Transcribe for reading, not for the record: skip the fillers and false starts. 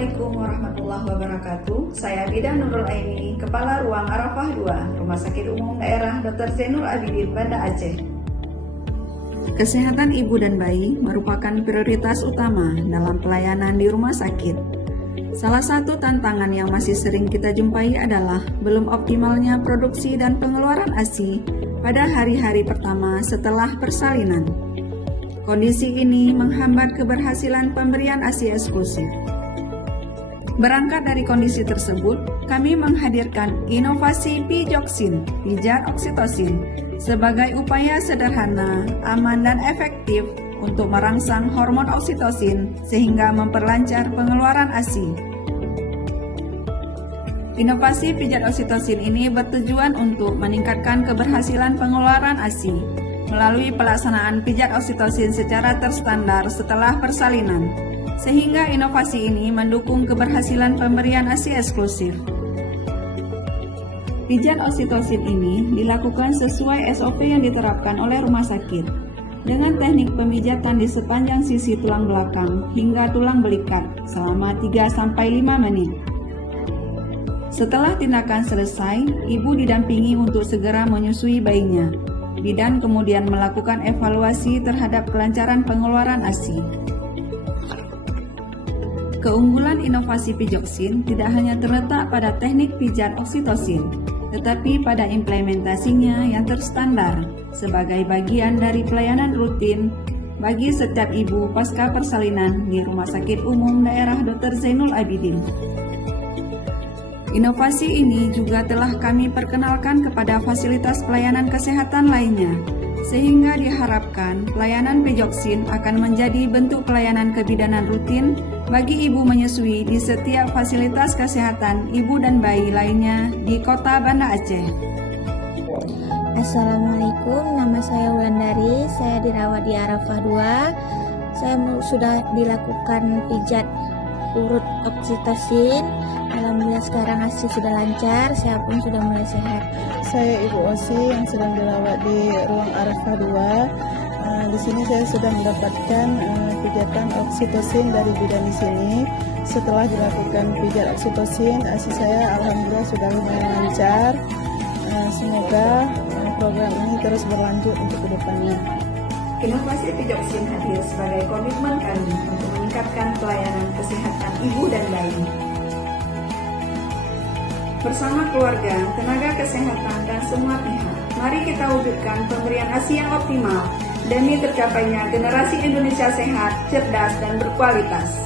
Assalamualaikum warahmatullahi wabarakatuh. Saya Bidan Nurul Aini, Kepala Ruang Arafah 2, Rumah Sakit Umum Daerah Dr. Zainul Abidin, Banda Aceh. Kesehatan ibu dan bayi merupakan prioritas utama dalam pelayanan di rumah sakit. Salah satu tantangan yang masih sering kita jumpai adalah belum optimalnya produksi dan pengeluaran ASI pada hari-hari pertama setelah persalinan. Kondisi ini menghambat keberhasilan pemberian ASI eksklusif. Berangkat dari kondisi tersebut, kami menghadirkan inovasi Pijoksin, pijat oksitosin, sebagai upaya sederhana, aman dan efektif untuk merangsang hormon oksitosin sehingga memperlancar pengeluaran ASI. Inovasi pijat oksitosin ini bertujuan untuk meningkatkan keberhasilan pengeluaran ASI melalui pelaksanaan pijat oksitosin secara terstandar setelah persalinan, sehingga inovasi ini mendukung keberhasilan pemberian ASI eksklusif. Pijat oksitosin ini dilakukan sesuai SOP yang diterapkan oleh rumah sakit, dengan teknik pemijatan di sepanjang sisi tulang belakang hingga tulang belikat selama 3-5 menit. Setelah tindakan selesai, ibu didampingi untuk segera menyusui bayinya. Bidan kemudian melakukan evaluasi terhadap kelancaran pengeluaran ASI. Keunggulan inovasi Pijoksin tidak hanya terletak pada teknik pijat oksitosin, tetapi pada implementasinya yang terstandar sebagai bagian dari pelayanan rutin bagi setiap ibu pasca persalinan di Rumah Sakit Umum Daerah Dr. Zainul Abidin. Inovasi ini juga telah kami perkenalkan kepada fasilitas pelayanan kesehatan lainnya, sehingga diharapkan pelayanan Pijoksin akan menjadi bentuk pelayanan kebidanan rutin bagi ibu menyusui di setiap fasilitas kesehatan ibu dan bayi lainnya di Kota Banda Aceh. Assalamualaikum, nama saya Wulandari, saya dirawat di Arafah 2. Saya sudah dilakukan pijat urut oksitosin. Alhamdulillah sekarang ASI sudah lancar, saya pun sudah mulai sehat. Saya Ibu Osi yang sedang dirawat di ruang Arafah 2. Di sini saya sudah mendapatkan pijatan oksitosin dari bidan di sini. Setelah dilakukan pijat oksitosin, ASI saya alhamdulillah sudah lumayan lancar. Semoga program ini terus berlanjut untuk kedepannya. Inovasi Pijoksin hadir sebagai komitmen kami untuk meningkatkan pelayanan kesehatan ibu dan bayi. Bersama keluarga, tenaga kesehatan, dan semua pihak, mari kita wujudkan pemberian ASI yang optimal demi tercapainya generasi Indonesia sehat, cerdas, dan berkualitas.